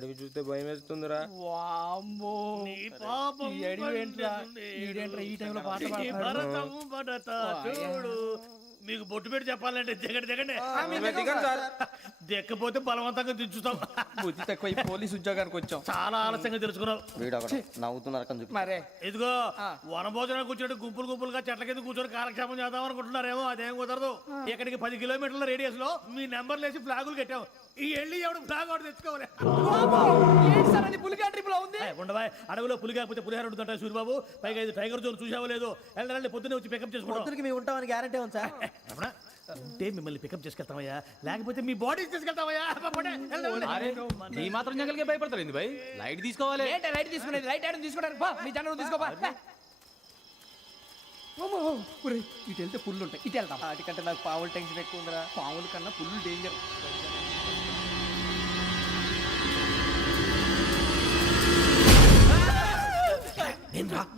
అడవి చూస్తే భయం వేస్తుందిరా. వామ్మో నీ పాపం ఈ అడివేంట్రా? ఈడేంట్రా ఈ టైంలో పాట పాడుతున్నాడు? భరతం భరత చూడు. మీకు బొట్టు పెట్టి చెప్పాలంటే దిగండి దిగండి. దిగండి సార్. దిక్కపోతే బలవంతంగా దించుతాం. బుద్ధి తక్కువ ఈ పోలీస్ ఉద్యోగానికి వచ్చాం. చాలా ఆలస్యంగా తెలుసుకున్నావు. నవ్వుతున్నారు మరే ఇదిగో వనభోజనానికి కూర్చొని గుంపులు గుంపులుగా చెట్ల కింద కూర్చొని కాలక్షేపం చేద్దాం అనుకుంటున్నారేమో. అదేం కుదరదు. ఇక్కడికి 10 కిలోమీటర్ల రేడియస్ లో మీ నెంబర్లు వేసి ఫ్లాగులు కట్టాం. ఈ వెళ్ళి ఎవడు ఫ్లాగ్ ఒకటి తెచ్చుకోవాలి. పులిగా ట్రిప్ లో ఉంది. ఉండవా అడవిలో పులి కాకపోతే పులిహార ఉంటుంటా సూరిబాబు. పైగా ఇది టైగర్ జోన్ చూసావో లేదో. వెళ్ళండి పొద్దున్నే వచ్చి పికప్ చేసుకుంటాం. మేము ఉంటామని గ్యారంటీ ఉంది సార్. ఉంటే మిమ్మల్ని పికప్ చేసుకెళ్తామయ్యా, లేకపోతే మీ బాడీ తీసుకెళ్తామయ్యా. ఈ మాత్రం జంగల్కే భయపడతారు ఏంది భయ్? లైట్ తీసుకోవాలి. లైట్ తీసుకునేది లైట్ ఆడని తీసుకోవడానికి బా మీ జంగల్ తీసుకోబా. ఇటు వెళ్తే పుల్లు ఉంటాయి, ఇటు వెళ్తాం. వాటికంటే నాకు పావులు టెన్షన్ ఎక్కువ ఉందిరా. పాముల కన్నా పుల్లు డేంజర్.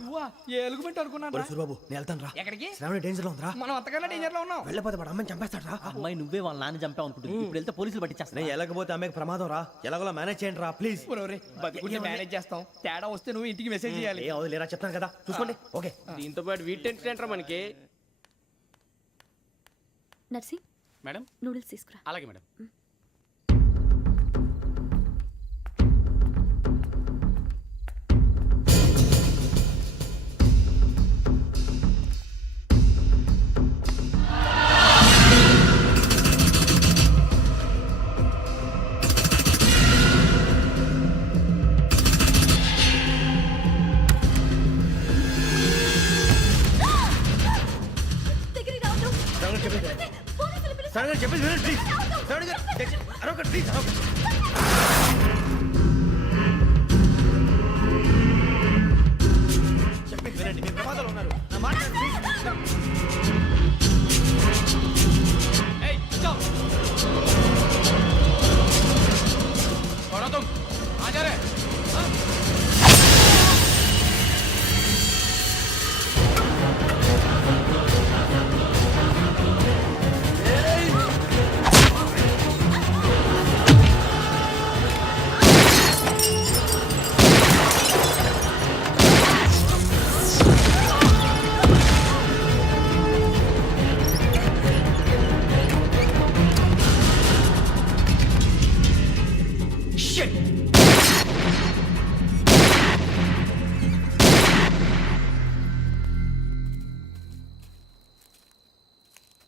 నువ్వా ఏ ఎలుగుబెట్టి అనుకున్నాను. సూరిబాబు నేను వెళ్తాను రా. ఎక్కడికి? శ్రావణి డేంజర్ లో ఉందిరా. మనం అంతకన్నా డేంజర్ లో ఉన్నాం. వెళ్ళపోతే వాడు అమ్మని చంపేస్తాడు రా. అమ్మాయి నువ్వే వాళ్ళ నాన్న చంపావు అనుకుంటుంది. ఇప్పుడు వెళ్తే పోలీసులు పట్టించేస్తా. నేను వెళ్ళకపోతే అమ్మకి ప్రమాదం రా. ఎలాగోలా మేనేజ్ చేయండి రా ప్లీజ్. బతుకుంటే మేనేజ్ చేస్తాం. తేడా వస్తే నువ్వు ఇంటికి మెసేజ్ చేయాలి. ఏ అవదు లేరా చెప్తాను కదా చూసుకోండి. ఓకే దీంతో పాటు వీటి టెన్షన్ ఏంట్రా మనకి. నర్సి మేడం నూడిల్స్ తీసుకురా. అలాగే మేడం. శ్రావణి చెప్పేసి వినండి ప్లీజ్. శ్రావణి గారు అరొకటి ప్లీజ్ అరొకటి. చెప్పేసి వినండి, మీరు ప్రమాదాలు ఉన్నారు. నా మాట ప్లీజ్. ఏయ్ चुप छोड़ो तुम. आ जा रहे.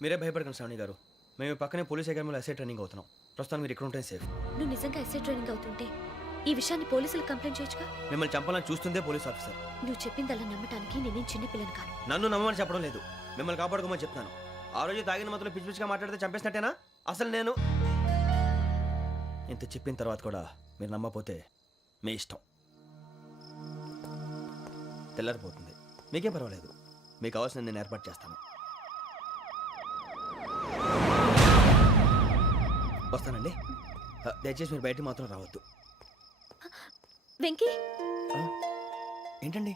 మీరే భయపడకండి శ్రావణి గారు. మేము పక్కనే పోలీస్ అకాడమీలో ఎస్ఐ ట్రైనింగ్ అవుతున్నాం. ప్రస్తుతం మీరు ఇక్కడ ఉంటే సేఫ్. నువ్వు నిజంగా ఎస్ఐ ట్రైనింగ్ అవుతుంటే ఈ విషయాన్ని పోలీసులకు కంప్లైంట్ చేయొచ్చుగా. మిమ్మల్ని చంపాలని చూస్తుందే పోలీస్ ఆఫీసర్. నువ్వు చెప్పిందల్లా నమ్మటానికి నేనేం చిన్న పిల్లని కాను. నన్ను నమ్మమని చెప్పడం లేదు, మిమ్మల్ని కాపాడుకోమని చెప్తాను. ఆ రోజు తాగిన మొదలు పిచ్చి పిచ్చిగా మాట్లాడితే చంపేసినట్టేనా? అసలు నేను ఇంత చెప్పిన తర్వాత కూడా మీరు నమ్మపోతే మీ ఇష్టం. తెల్లారిపోతుంది, మీకేం పర్వాలేదు. మీకు కావాల్సిన నేను ఏర్పాటు చేస్తాను. వస్తానండి. దయచేసి మీరు బయటికి మాత్రం రావద్దు. వెంకీ ఏంటండి?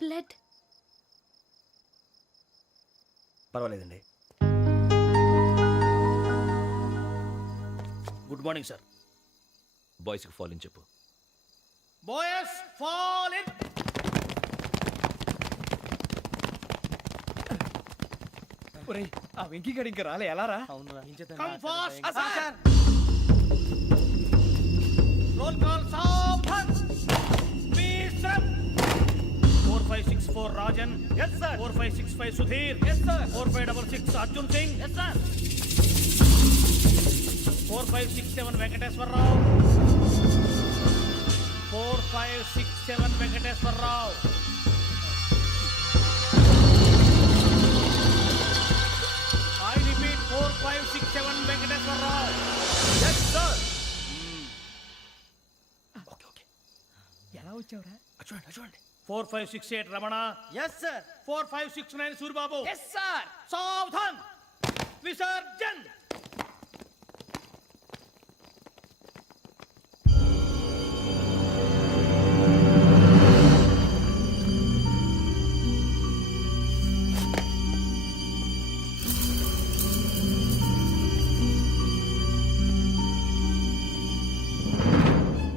బ్లడ్. పర్వాలేదండి. Good morning sir. బాయ్స్ కి ఫాల్ ఇన్ చెప్పు. Boys fall in. ఒరేయ్ ఆ వెంకీ గడి ఇంకా రాలే. ఎలా రా? Come fast sir. Roll call సావధాన్. Speed step. 4564 Rajan. yes sir. 4565 Sudhir. yes sir. 4566 Arjun Singh. yes sir. 4567 Venkateswararao. 4567 Venkateswararao. I repeat 4567 Venkateswararao. yes sir. Okay okay. ఎలా వచ్చావురా? చూడండి చూడండి. 4568 Ramana. yes sir. 4569 Suribabu. yes sir. సావధాన్. విసర్జన్.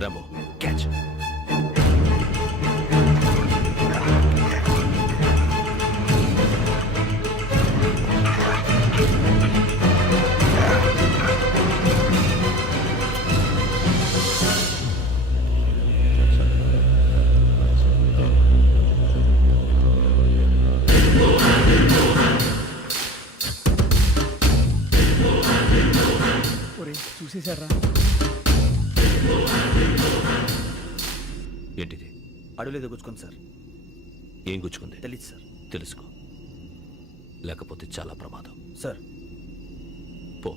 రాంబో తోసేశారా? ఏంటిది? అడవిలో దిగుచ్చుకుంది సార్. ఏం గుచ్చుకుంది? తెలీదు సార్. తెలుసుకో, లేకపోతే చాలా ప్రమాదం. సార్ పో.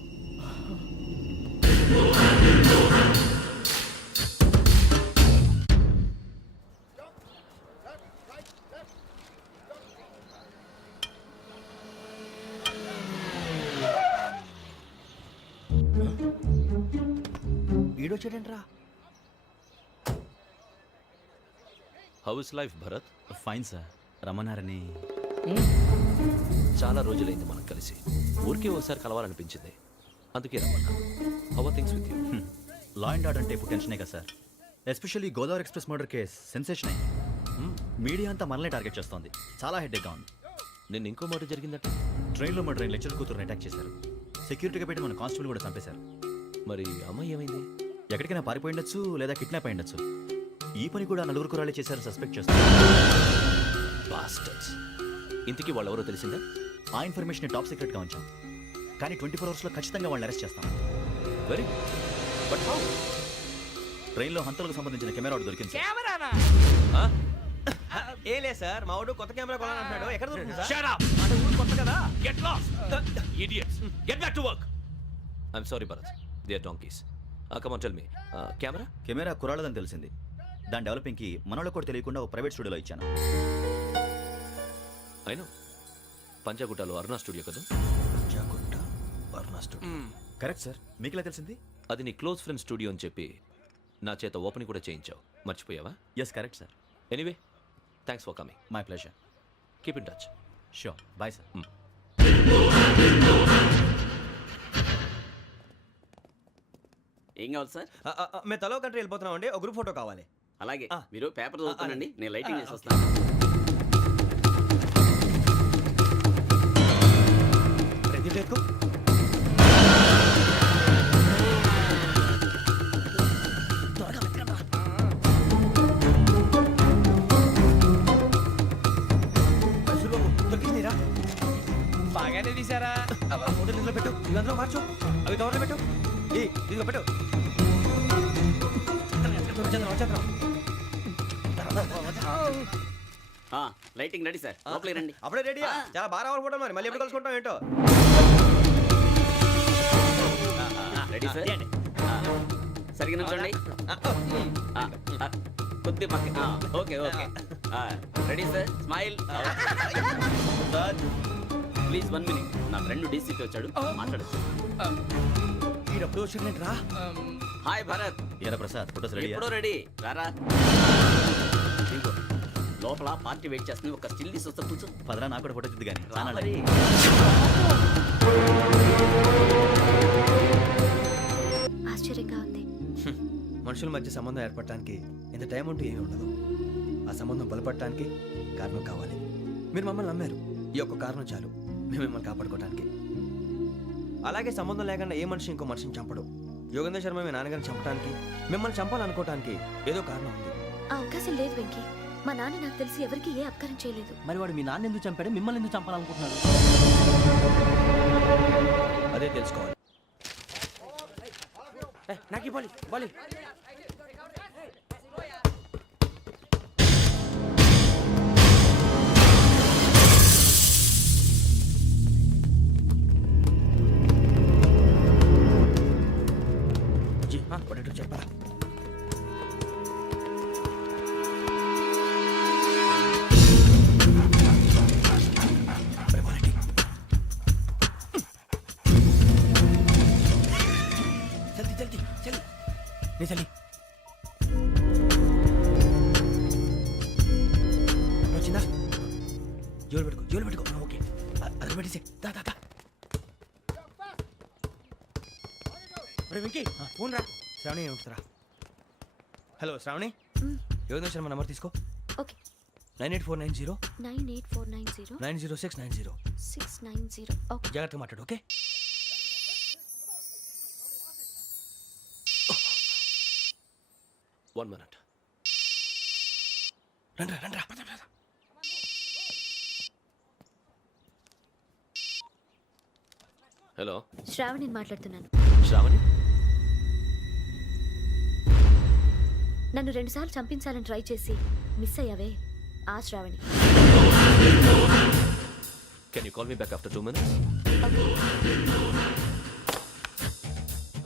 ఈడొచ్చాడంట్రా. How is life Bharat? Fine sir. రమ్మన్నారని. చాలా రోజులైంది మనం కలిసి. ఊరికే ఒకసారి కలవాలనిపించింది, అందుకే రమ్మన్నా. How are things with you? Law and order అంటే ఇప్పుడు టెన్షనే కదా sir. Especially Godavari express murder case sensation అయింది. మీడియా అంతా మనల్ని టార్గెట్ చేస్తోంది. చాలా హెడ్ఏక్గా ఉంది. నిన్న ఇంకో మాట జరిగిందట. ట్రైన్లో మా ట్రైన్ లెక్చర్ కూతురుని అటాక్ చేశారు. సెక్యూరిటీగా పెట్టి మన కానిస్టేబుల్ కూడా చంపేశారు. మరి అమ్మాయి ఏమైంది? ఎక్కడికైనా పారిపోయి ఉండొచ్చు, లేదా కిడ్నాప్ అయి ఉండొచ్చు. ఈ పని కూడా నలుగురు కురాలే చేశారు సస్పెక్ట్ చేస్తారు. బాస్టర్స్. ఇంతకీ వాళ్ళెవరో తెలిసిందా? ఆ ఇన్ఫర్మేషన్ టాప్ సీక్రెట్గా ఉంచాం, కానీ 24 అవర్స్లో ఖచ్చితంగా వాళ్ళని అరెస్ట్ చేస్తాం. Very but how? ట్రైన్లో హంతలకు సంబంధించిన కెమెరా ఒకటి దొరికింది సార్. కెమెరానా? ఏలే సార్, మా వాడు కొత్త కెమెరా కొనాలంటున్నాడు. ఎక్కడ దొరుకుతుంది సార్? Shut up! అంటే ఊరు కొత్త కదా, get lost idiots, get back to work. I'm sorry Bharat, they are donkeys. Come on tell me, camera? Camera కురాలదని తెలిసింది. దాని డెవలపింగ్కి మనలో కూడా తెలియకుండా ఒక ప్రైవేట్ స్టూడియోలో ఇచ్చాను. అయినా పంజాగుట్టలో అరుణా స్టూడియో కదా? జాగుట్ట వర్ణ స్టూడియో. Correct sir. మీకు ఎలా తెలిసింది? అది నీ క్లోజ్ ఫ్రెండ్ స్టూడియో అని చెప్పి నా చేత ఓపెనింగ్ కూడా చేయించావు. మర్చిపోయావా? Yes correct sir. Anyway, thanks for coming. My pleasure. Keep in touch. Sure. Bye sir. ఏం కావాలి సార్? మేము తలో కంట్రీ వెళ్ళిపోతున్నాం అండి. ఒక గ్రూప్ ఫోటో కావాలి. అలాగే ఆ. మీరు పేపర్ చదువుతానండి, నేను లైటింగ్ చేసి ఓకే. వస్తాను. ప్రదీప్ ఎక్కు. బాగానే తీసారా? ఫోటో ఇందులో పెట్టు, ఇదంతా మార్చు, అవి కవర్లో పెట్టు. ఇదిగో పెట్టు. లైటింగ్ రెడీ సార్, లోపలికి రండి. అప్పుడే రెడీ? చాలా బాగా రావాలి ఫోటో. మరి మళ్ళీ ఎప్పుడు కలుసుకుంటాం ఏంటో. Ready sir. సరిగ్గా నుంచోండి. కొద్ది పక్క. Okay okay. Ready sir, smile. Please 1 minute. నా ఫ్రెండ్ డీసీపీ వచ్చాడు, మాట్లాడచ్చు. ఈడప్పుడు వచ్చిందంటరా. హాయ్ భరత్. ఏరా ప్రసాద్, ఫోటోస్ రెడీ? ఎప్పుడో రెడీ. రారా. ఇదిగో, లోపల పార్టీ వెయిట్ చేస్తుంది. ఒక స్టిల్ తీసి వస్తా, కూర్చో. పదరా, నాకు కూడా ఫోటో చూద్దు కానీ. రా మరి. ఆశ్చర్యంగా ఉంది. మనుషుల మధ్య సంబంధం ఏర్పడటానికి ఇంత టైం ఉంటూ ఏమీ ఉండదు. ఆ సంబంధం బలపడటానికి కారణం కావాలి. మీరు మమ్మల్ని నమ్మారు, ఈ ఒక్క కారణం చాలు మేము మిమ్మల్ని కాపాడుకోవడానికి. అలాగే సంబంధం లేకుండా ఏ మనిషి ఇంకో మనిషిని చంపడు. యోగేంద్ర శర్మ మీ నాన్నగారిని చంపడానికి, మిమ్మల్ని చంపాలనుకోవటానికి ఏదో కారణం ఉంది. ఆ అవకాశం లేదు వెంకీ. మా నాన్న నాకు తెలిసి ఎవరికి ఏ అపకారం చేయలేదు. మరి వాడు మీ నాన్న ఎందుకు చంపాడు, మిమ్మల్ని ఎందుకు చంపాలనుకుంటున్నాడు? అదే తెలుసుకోవాలి. నాకు ఇవ్వాలి బాలి. చెప్పరా? జల్దీ జల్దీ జల్దీ నీ చల్లి వచ్చిందా? జోలు పెట్టుకో. ఓకే, అది పెట్టేసి దా దా దా. వెంకీ ఫోన్ రా. శ్రావణి ఉంటుందిరా. హలో శ్రావణి, యోగేంద్ర శర్మ నంబర్ తీసుకో. ఓకే. 98490 98490 90690. 690. ఓకే. జాగ్రత్తగా మాట్లాడు. ఓకే. One minute. రండ్రా. హలో, శ్రావణిని మాట్లాడుతున్నాను. శ్రావణి. నన్ను 2 సార్లు చంపించాలని ట్రై చేసి మిస్ అయ్యావే ఆ Shravani. Can you call me back after 2 minutes?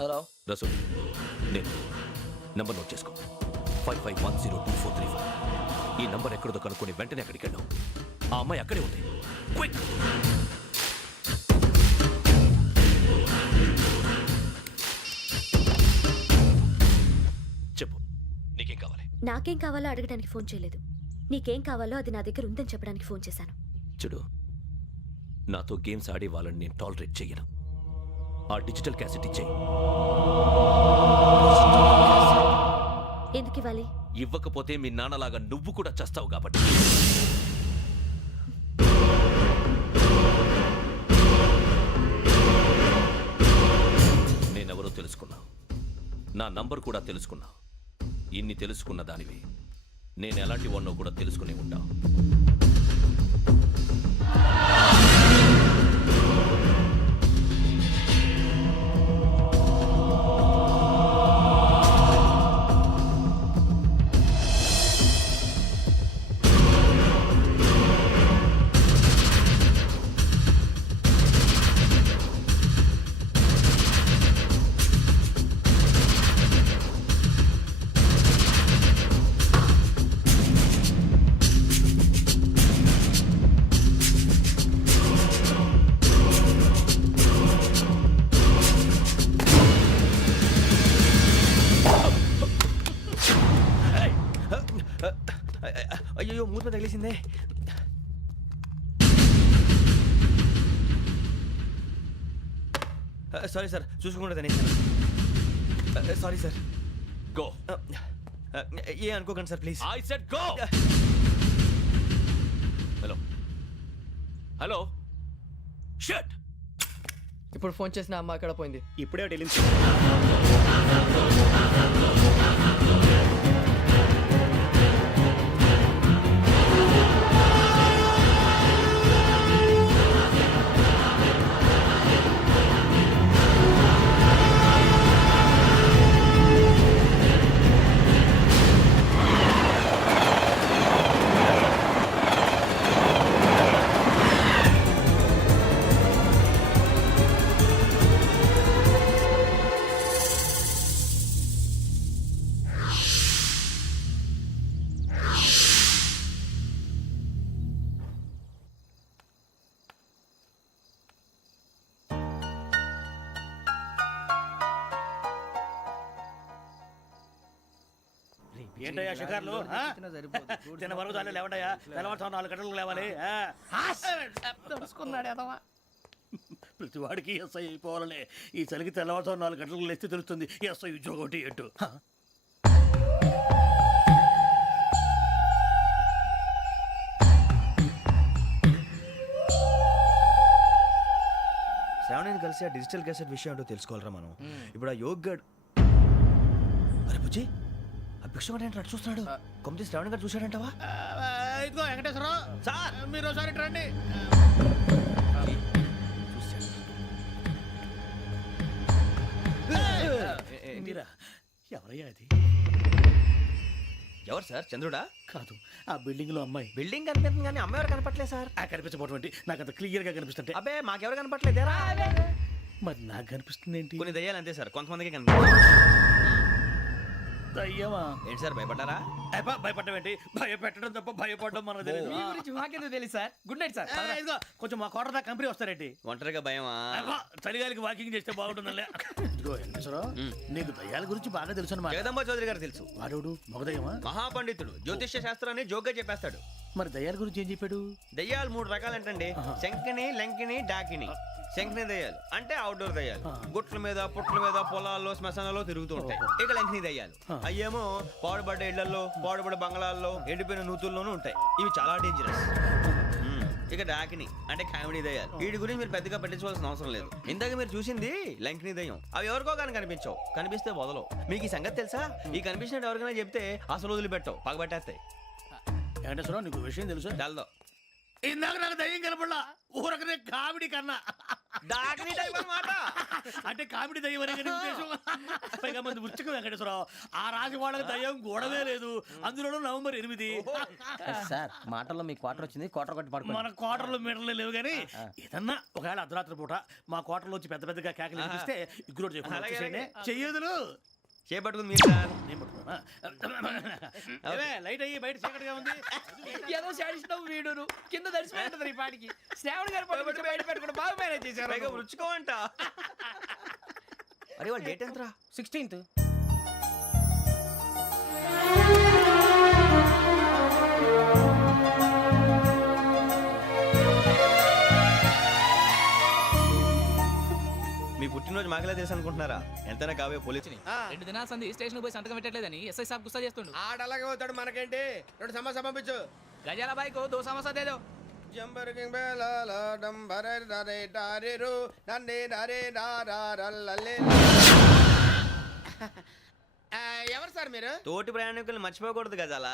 Hello Rasu, నేను నంబర్ నోట్ చేసుకో. 55102435. ఈ నంబర్ ఎక్కడదో కనుక్కొని వెంటనే అక్కడికి వెళ్ళాం. ఆ అమ్మాయి అక్కడే ఉంది. క్విక్! చెప్పు, నీకేం కావాలి? నాకేం కావాలో అడగడానికి ఫోన్ చేయలేదు. నీకేం కావాలో అది నా దగ్గర ఉందని చెప్పడానికి ఫోన్ చేశాను. చూడు, నాతో గేమ్స్ ఆడే వాళ్ళని నేను టాలరేట్ చెయ్యను. ఆ డిజిటల్ క్యాసెట్ ఇచ్చేయి. ఎందుకు ఇవ్వాలి? ఇవ్వకపోతే మీ నాన్నలాగా నువ్వు కూడా చస్తావు కాబట్టి. నేనెవరో తెలుసుకున్నావు, నా నంబర్ కూడా తెలుసుకున్నావు. ఇన్ని తెలుసుకున్న దానివి నేను ఎలాంటి వాడినో కూడా తెలుసుకునే ఉంటావు. అయ్యో, మూత తగిలేసిందే. సారీ సార్, చూసుకుంటా తినేసాను. Sorry sir. గో. ఏ అనుకోకండి sir, please. I said go. Hello hello, shut. ఇప్పుడు ఫోన్ చేసిన అమ్మ అక్కడ పోయింది. ఇప్పుడే వెళ్ళింది. ఏంటయ్యా షికార్లు? తిన్న వరకు దాన్ని లేవండయ్యా. తెల్లవారుతో 4 గంటలకు లేవాలి. తెలుసుకున్నాడు ఎదవా. ప్రతి వాడికి ఎస్ఐ అయిపోవాలని ఈ చలికి తెల్లవారుతో 4 గంటలకు లేస్తే తెలుస్తుంది ఎస్ఐ ఉద్యోగం ఒకటి ఎట్టు. శ్రావణిని కలిసి ఆ డిజిటల్ క్యాసెట్ విషయం ఏంటో తెలుసుకోవాలరా మనం. ఇప్పుడు ఆ యోగ్ గడ్. అరే బుజ్జి, ఆ భిక్షం అంటే అటు చూస్తున్నాడు. కొమ్మతి శ్రావణి గారు చూశాడంటావా? ఇదిగో వెంకటేశ్వరరావు సార్, మీరు ఒకసారి ఇటు రండి. మీరా? ఎవరయ్యా అది? ఎవరు సార్? చంద్రుడా? కాదు, ఆ బిల్డింగ్ లో అమ్మాయి. బిల్డింగ్ కనిపిస్తుంది కానీ అమ్మ ఎవరు కనపట్లేదు సార్. కనిపించబోటువంటి నాకు అంత క్లియర్ గా కనిపిస్తుంటే. అబ్బే, మాకెవరు కనపట్లేదేరా? మరి నాకు కనిపిస్తుంది ఏంటి? కొన్ని దయ్యాలు అంతే సార్, కొంతమందికి కనిపిస్తుంది. అయ్యమా ఏంటి సార్, భయపడ్డారా? భయపడడం ఏంటి? భయపెట్టడం తప్ప భయపడడం మనకు తెలియదు. మీ గురించి మాకెందుకు తెలుసు సార్? Good night sir. ఇదిగో కొంచెం మా కోట దాకా కంపెనీ వస్తారేంటి? ఒంటరిగా భయమా? చలిగాలికి వాకింగ్ చేస్తే బాగుంటుందిలే. ఇదిగో వెంకటేశ్వరరావు, నీకు దయ్యాల గురించి బాగా తెలుసు అన్నమాట. జగదంబ చౌదరి గారు తెలుసు. వాడోడు మగదయ్యమా? మహాపండితుడు, జ్యోతిష్య శాస్త్రాన్ని జోగ్గా చెప్పేస్తాడు. మరి దయ్యాల గురించి ఏం చెప్పాడు? దయ్యాలు 3 రకాలంటండి. శంకిని, లంకిని, డాకిని. శంకిని దయ్యాలు అంటే అవుట్డోర్ దయ్యాలు, గుట్ల మీద పుట్ల మీద పొలాల్లో శ్మశానాల్లో తిరుగుతూ ఉంటాయి. ఇక లంకిని దయ్యాలు అయ్యేమో పాడుబడ్డ ఇళ్లలో, పాడుబడ్డ బంగ్లాల్లో, ఎండిపోయిన నూతుల్లోనూ ఉంటాయి. ఇవి చాలా డేంజరస్. ఇక డాకిని అంటే కామెడీ దయ్యాలు. వీటి గురించి మీరు పెద్దగా పట్టించుకోవాల్సిన అవసరం లేదు. ఇందాక మీరు చూసింది లంకిని దయ్యం. అవి ఎవరికో కానీ కనిపించవు, కనిపిస్తే వదలవు. మీకు ఈ సంగతి తెలుసా? ఈ కనిపించినట్టు ఎవరికైనా చెప్తే అసలు వదిలిపెట్టవు, పగబట్టేస్తాయి. వెంకటేశ్వరరావు, నీకు విషయం తెలుసు? డల్దో ఇందాక నాకు దయ్యం కనపడలా ఊరకనే కామెడీ కన్నా అంటే కామెడీ దయ్యం అనే కదా ఉద్దేశం. పైగా మంది ఉచ్చక వెంకటేశ్వరరావు ఆ రాజు వాళ్ళకి దయ్యం గోడవే లేదు, అందులోనూ నవంబర్ 8. సార్ మాటల్లో మీ క్వార్టర్ వచ్చింది, క్వార్టర్ కొట్టి పడుకో. మన క్వార్టర్లో మీటర్లు లేవు కానీ ఏదన్నా ఒకవేళ అర్ధరాత్రి పూట మా క్వార్టర్లో వచ్చి పెద్ద పెద్దగా కేకలు వినిపిస్తే ఇగ్గురు చెయ్యదులు చేపట్టుకుంది మీరు సార్. నేను పట్టుకున్నా లైట్ అయ్యి బయట చీకటిగా ఉంది. ఏదో శాడిస్తున్నావు వీడును కింద దర్శనం ఈ పాటికి శ్రావణ్ గారు పట్టుబట్టి బయట పెట్టుకుంటే బాగా మేనేజ్ చేశారు. రుచుకోవంట. అరే వాళ్ళ డేట్ ఎంతరా? 16th. మీ పుట్టినరోజు మాకలే తెలుసు అనుకుంటున్నారా? ఎంతైనా కావే పోలీసు. 2 దినాల సంది స్టేషన్ పోయి సంతకం పెట్టలేదని ఎస్ఐ సాబ్ గుస్తా చేస్తుండు. ఆడలాగే పోతాడు, మనకేంటి? 2 సమస్య పంపించు. గజాల బైక్ 2 సమస్య దేదో. జంబరకింగ్ బేలాల డంబరే డరే డారెరు నన్నే నరే నారారల్లలే. ఎవరు సార్ మీరు? తోటి ప్రయాణికుల్ని మర్చిపోకూడదు గజాల.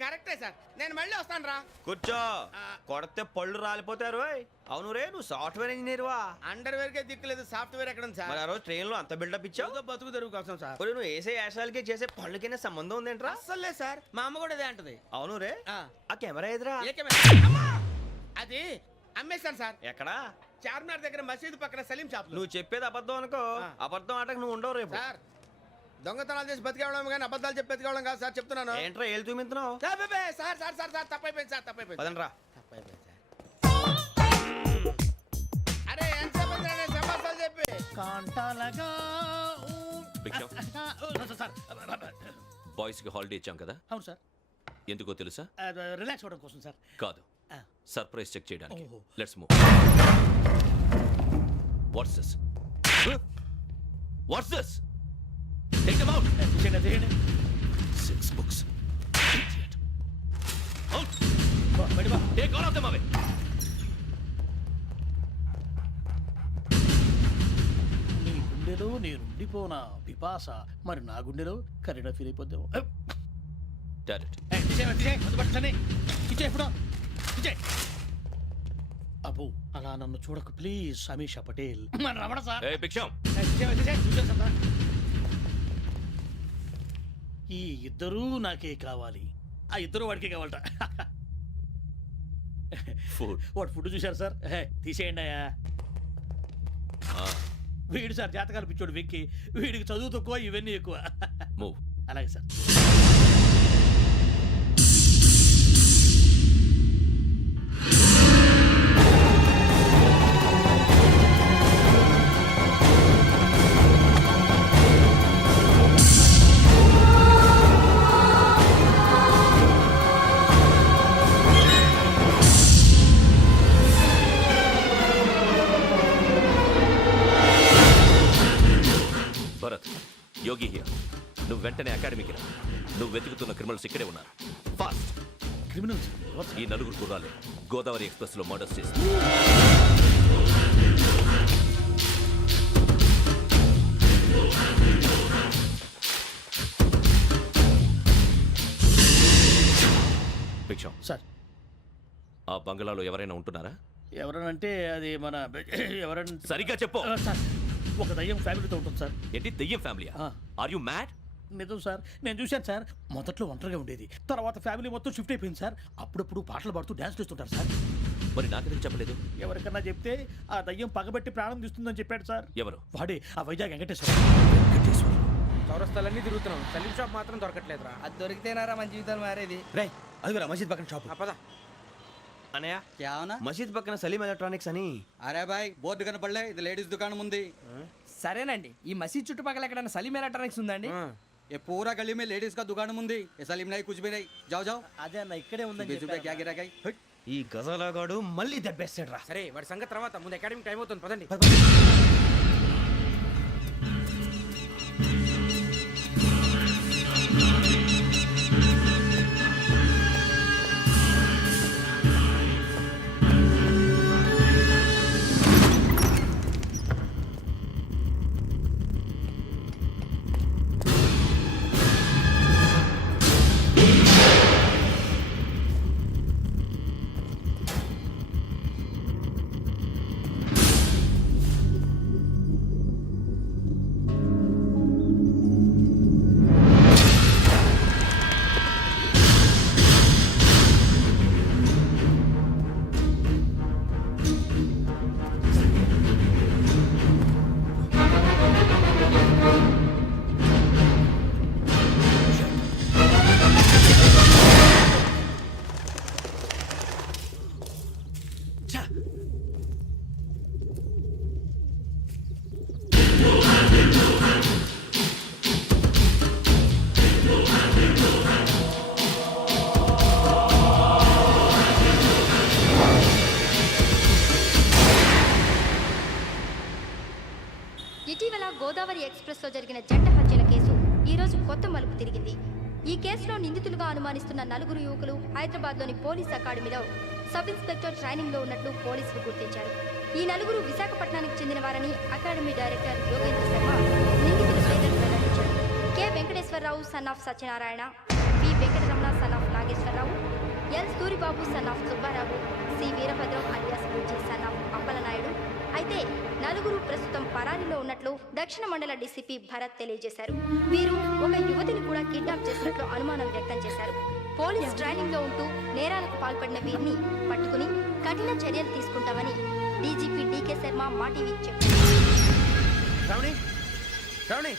కరెక్టే సార్, నేను మళ్ళీ వస్తాను రా. కూర్చో, కొడితే పళ్ళు రాలిపోతారు. అవును రే, నువ్వు సాఫ్ట్వేర్ ఇంజనీర్ వా? అండర్వేర్ కే దిక్కులేదు, సాఫ్ట్వేర్ ఎక్కడ ఉంది సార్? మరి ఆ రోజు ట్రైన్ లో అంత బిల్డప్ ఇచ్చావు. బతుకు తెరుగు కోసం సార్. మరి నువ్వు వేసే యాశాలకి చేసే పళ్ళకైనా సంబంధం ఉందేంట్రా? అస్సలు లేదు సార్, మా అమ్మ కూడా అదే అంటది. అవును రే, ఆ. ఆ కెమెరా ఎదురా? ఏ కెమెరా? అమ్మా! అది అమ్మేశాను సార్. ఎక్కడా? చార్మినార్ దగ్గర మసీదు పక్కన సలీం షాప్ లో. నువ్వు చెప్పేది అబద్ధం అనుకో. ఆ. అబద్ధం ఆటకు నువ్వు ఉండవు రేపు. సార్ దొంగతనాలు చేసి బతికేవడం కానీ అబద్ధాలు చెప్పి బతికేవడం కాదు సార్, చెప్తున్నాను. ఏంట్రా ఏళ్ళు చూపించినావు? Sir sir sir sir sir తప్పైపోయింది సార్, తప్పైపోయింది. పదండ్రా. తప్పైపోయింది సార్. అరే ఎంత సమాసాలు చెప్పి కాంటాలగా భిక్షం, సార్. బాయ్స్ కి హాలిడే ఇచ్చాం కదా, అవును సార్, ఎందుకో తెలుసా? రిలాక్స్ అవ్వడం కోసం సార్. కాదు, సర్ప్రైజ్ చెక్ చేయడానికి. ఓహో. Let's move. What's this? What's this? Take them out. తీయండి. 6 books. Idiot. Out. బయట బా. Take all of them away. నీ గుండెలో నేనుండిపోనా పిపాస, మరి నా గుండెలో కరీడా ఫీల్ అయిపోద్దాము. Direct. అబ్బో అలా నన్ను చూడకు ప్లీజ్, సమీషా పటేల్. మన రమణ సార్. Hey, భిక్షం. ఈ ఇద్దరూ నాకే కావాలి, ఆ ఇద్దరు వాడికే కావాలట. Food. వాడు ఫుడ్ చూశారు సార్, తీసేయండి అయ్యా. వీడు సార్ జాతకాలు పిచ్చోడు వెక్కి, వీడికి చదువు తక్కువ ఇవన్నీ ఎక్కువ. Move. అలాగే సార్. Bharat, Yogi here. నువ్వు వెంటనే అకాడమీకి రా. నువ్వు వెతుకుతున్న క్రిమినల్స్ ఇక్కడే ఉన్నారు. ఫాస్ట్. క్రిమినల్స్ ఈ నలుగురు కుర్రాలు గోదావరి ఎక్స్ప్రెస్ లో మర్డర్స్ చేసి భిక్షం, సార్. ఆ బంగ్లాలో ఎవరైనా ఉంటున్నారా? ఎవరనంటే అది మన ఎవరన్నా సరిగ్గా చెప్పు. సార్, ఒక దయ్యం ఫ్యామిలీతో ఉంటుంది సార్. ఏంటి దెయ్యం ఫ్యామిలీ? ఆ. Are you mad? నిజం సార్, నేను చూశాను సార్. మొదట్లో ఒంటరిగా ఉండేది, తర్వాత ఫ్యామిలీ మొత్తం షిఫ్ట్ అయిపోయింది సార్. అప్పుడప్పుడు పాటలు పాడుతూ డ్యాన్స్ చేస్తుంటారు సార్. మరి నాకెందుకు చెప్పలేదు? ఎవరికన్నా చెప్తే ఆ దయ్యం పగబెట్టి ప్రాణం తీస్తుందని చెప్పాడు సార్. ఎవరు? వాడే ఆ వైజాగ్ వెంకటేశ్వర. చౌరస్తాలన్నీ తిరుగుతున్నాం, సలీం షాప్ మాత్రం దొరకట్లేదురా. అది దొరికితేనారా మన జీవితాలు మారేది. రే అదిగురా మసీద్ పక్కన షాప్. పదా. అనయ్య, क्या होना? మసీద్ పక్కన సలీం ఎలక్ట్రానిక్స్ అని. అరే బాయ్ బోర్డు కనపడలే, ఇది లేడీస్ దుకాణం ఉంది. సరేనండి, ఈ మసీద్ చుట్టుపక్కల ఎక్కడైనా సలీం ఎలక్ట్రానిక్స్ ఉందండి? ये पूरा गली में लेडीज का दुकान मुंदी, ये सलीम नहीं कुछ भी नहीं. जाओ जाओ. అదే అన్న ఇక్కడే ఉందని बीस रुपए क्या गिरा गई? ఈ గజాలగాడు మళ్ళీ దెబ్బేస్తాడు రా. సరే వాడి సంగతి తర్వాత, ముందు అకాడమిక్ టైం అవుతుంది, పదండి. గోదావరి ఎక్స్ప్రెస్లో జరిగిన జంట హత్యల కేసు ఈరోజు కొత్త మలుపు తిరిగింది. ఈ కేసులో నిందితులుగా అనుమానిస్తున్న 4 యువకులు హైదరాబాద్లోని పోలీస్ అకాడమీలో సబ్ ఇన్స్పెక్టర్ ట్రైనింగ్లో ఉన్నట్లు పోలీసులు గుర్తించారు. ఈ 4 విశాఖపట్నానికి చెందిన వారని అకాడమీ డైరెక్టర్ యోగేంద్ర శర్మ నిందితుల పేర్లను వెల్లడించారు. K Venkateswararao son of Satyanarayana, P Venkataramana son of Nageswararao, L Suribabu son of Subbarao, C Veerabhadram alias Bujji son of Appalanaidu. అయితే 4 ప్రస్తుతం పరారీలో ఉన్నట్లు దక్షిణ మండల డీసీపీ భరత్ తెలియజేశారు. వీరు ఒక యువతిని కూడా కిడ్నాప్ చేసినట్లు అనుమానం వ్యక్తం చేశారు. పోలీస్ ట్రైనింగ్ లో ఉంటూ నేరాలకు పాల్పడిన వీరిని పట్టుకుని కఠిన చర్యలు తీసుకుంటామని డీజీపీ డీకే శర్మ మా టీవీకి చెప్పారు. శ్రావణి శ్రావణి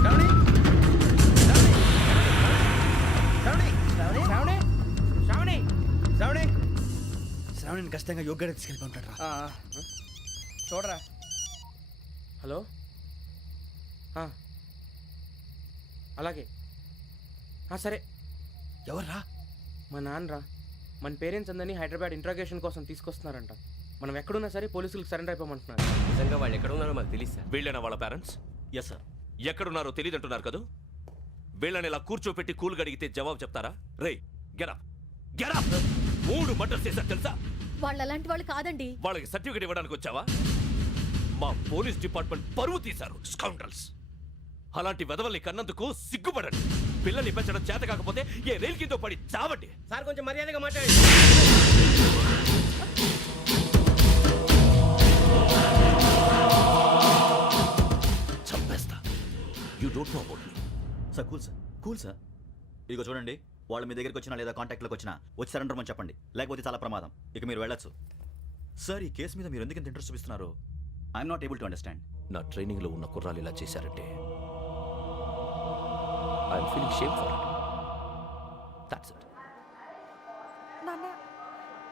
శ్రావణి శ్రావణి శ్రావణి శ్రావణి శ్రావణి శ్రావణిని ఖచ్చితంగా యోగ్యత తీసుకెళ్ళి ఉంటాడు రా. చూడరా. హలో, అలాగే సరే. ఎవర్రా? మా నాన్నరా. మన పేరెంట్స్ అందరినీ హైదరాబాద్ ఇంట్రాగేషన్ కోసం తీసుకొస్తున్నారంట. మనం ఎక్కడున్నా సరే పోలీసులకు సరెండర్ అయిపోమంటున్నారు. నిజంగా వాళ్ళు ఎక్కడ ఉన్నారో మాకు తెలియదు సార్. వీళ్ళైన వాళ్ళ పేరెంట్స్? Yes sir. ఎక్కడున్నారో తెలియదంటున్నారు కదా. వీళ్ళని ఇలా కూర్చోపెట్టి కూల్ గడిగితే జవాబు చెప్తారా? రేయ్ గెటప్ గెటప్. 3 మర్డర్స్ చేశారు తెలుసా? వాళ్ళు అలాంటి వాళ్ళు కాదండి. వాళ్ళకి సర్టిఫికేట్ ఇవ్వడానికి వచ్చావా? మా పోలీస్ డిపార్ట్మెంట్ పరువు తీశారు స్కౌండ్రల్స్. అలాంటి వెధవల్ని కన్నందుకు సిగ్గుపడండి. పిల్లల్ని పెంచడం చేత కాకపోతే ఏ రైలు కింద పడి చావండి. సార్ కొంచెం మర్యాదగా మాట్లాడండి. చంపేస్తా. You don't know about me. Sir cool sir. ఇదిగో చూడండి, వాళ్ళు మీ దగ్గరికి వచ్చినా లేదా కాంటాక్ట్లోకి వచ్చినా వచ్చి సరెండర్ అని చెప్పండి, లేకపోతే చాలా ప్రమాదం. ఇక మీరు వెళ్ళొచ్చు. సార్, ఈ కేసు మీద మీరు ఎందుకు ఇంత ఇంట్రెస్ట్ చూపిస్తున్నారు? I'm not able to understand. నా ట్రైనింగ్ లో ఉన్న కుర్రాలు ఇలా చేశారంటే I'm feeling shame for it. That's it. నాన్న,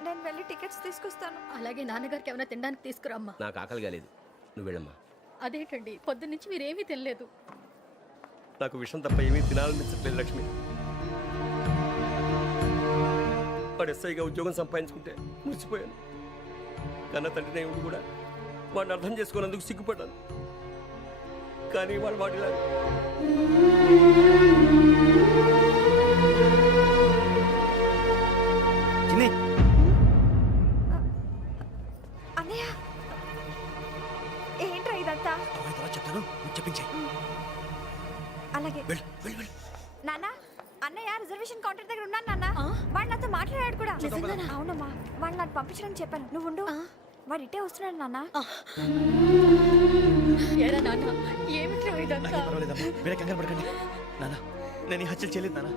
నేను వెళ్ళి టికెట్స్ తీసుకొస్తాను. అలాగే నాన్నగారికి ఏమైనా తినడానికి తీసుకురమ్మా. నాకు ఆకలి కాలేదు, నువ్వు వెళ్ళమ్మా. అదేంటండి, పొద్దున్నుంచి మీరేమీ తినలేదు. నాకు విషయం తప్ప ఏమీ తినాలనిపించట్లేదు లక్ష్మి. వాడు ఎస్ఐగా ఉద్యోగం సంపాదించుకుంటే మురిసిపోయాను. కన్న తండ్రినే ఉండి కూడా వాడిని అర్థం చేసుకున్నందుకు సిగ్గుపడ్డాను. కానీ వాడిలా అన్నయ్య, ఏంట్రా ఇదంతా? చెప్తాను, చెప్పించే. అలాగే నాన్న, అన్నయ్య రిజర్వేషన్ కౌంటర్ దగ్గర ఉన్నాను నాన్న. వాడు నాతో మాట్లాడాడు కూడా. అవునమ్మా, వాడు నాకు పంపించడానికి చెప్పాను. నువ్వు ఉండు, వాడు ఇట్టే వస్తున్నాడు నాన్న. పర్వాలేదమ్మా, వేరే కంగారు పడకండి. నాన్న, నేను ఈ హత్యలు చేయలేదు నాన్న.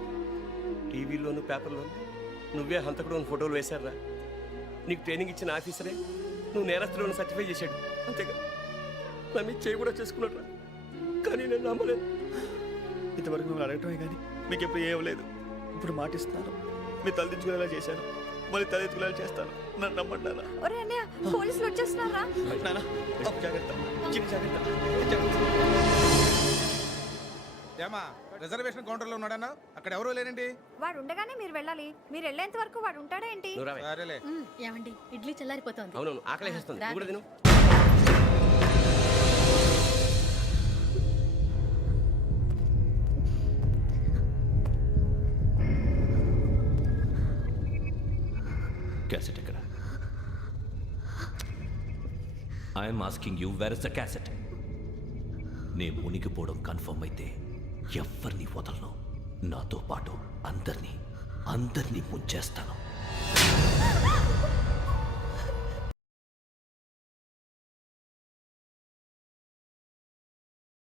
టీవీలోను పేపర్లోను నువ్వే హంతకుడు ఫోటోలు వేశారా? నీకు ట్రైనింగ్ ఇచ్చిన ఆఫీసరే నువ్వు నేరస్తులను సర్టిఫై చేశాడు. అంతేగా నా మీద చేయి కూడా చేసుకున్నాడు. కానీ నేను నమ్మలేదు. ఇంతవరకు మిమ్మల్ని అడగటమే కానీ మీకు ఎప్పుడు ఏమలేదు. ఇప్పుడు మాటిస్తున్నాను, మీ తలదించుకునేలా చేశాను, మళ్ళీ తలెత్తుకునేలా చేస్తాను. నన్ను నమ్మండి నాన్న. ఒరే అన్నయ్య, పోలీసులు వచ్చేస్తున్నారా? నాన్న, జాగ్రత్త, చిన్న జాగ్రత్త. ఏమా రిజర్వేషన్ కౌంటర్లో ఉన్నాడన్నా? అక్కడ ఎవరూ లేనండి. వాడు ఉండగానే మీరు వెళ్ళాలి. మీరు వెళ్ళేంత వరకు వాడు ఉంటాడా ఏంటి? సరేలే. ఏమండి, ఇడ్లీ చల్లారిపోతుంది. అవును, ఆకలి వేస్తుంది. నువ్వు కూడా తిను. క్యాసెట్ ఎక్కడ? I'm asking you, where is the cassette? నే మునిగిపోవడం కన్ఫర్మ్ అయితే ఎవ్వరిని వదలను. నాతో పాటు అందరినీ ముంచేస్తాను.